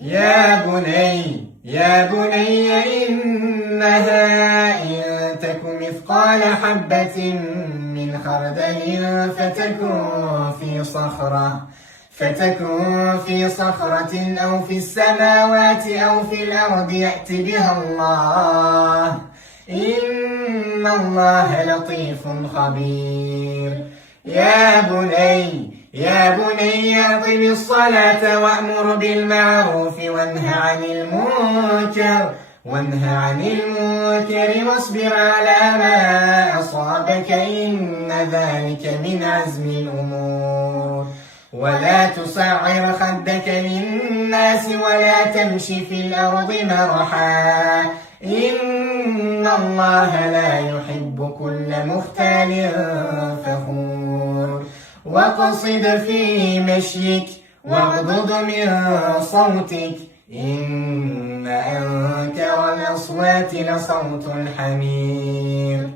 يا بني إنها إن تك مثقال حبة من خردل فتكن في صخرة أو في السماوات أو في الأرض يأت بها الله إن الله لطيف خبير. يا بني أقم الصلاة وأمر بالمعروف وانه عن المنكر واصبر على ما أصابك إن ذلك من عزم الأمور. ولا تصعر خدك للناس ولا تمش في الأرض مرحا إن الله لا يحب كل مختال فخور. واقصد في مشيك واغضض من صوتك إن أنكر الأصوات لصوت الحمير.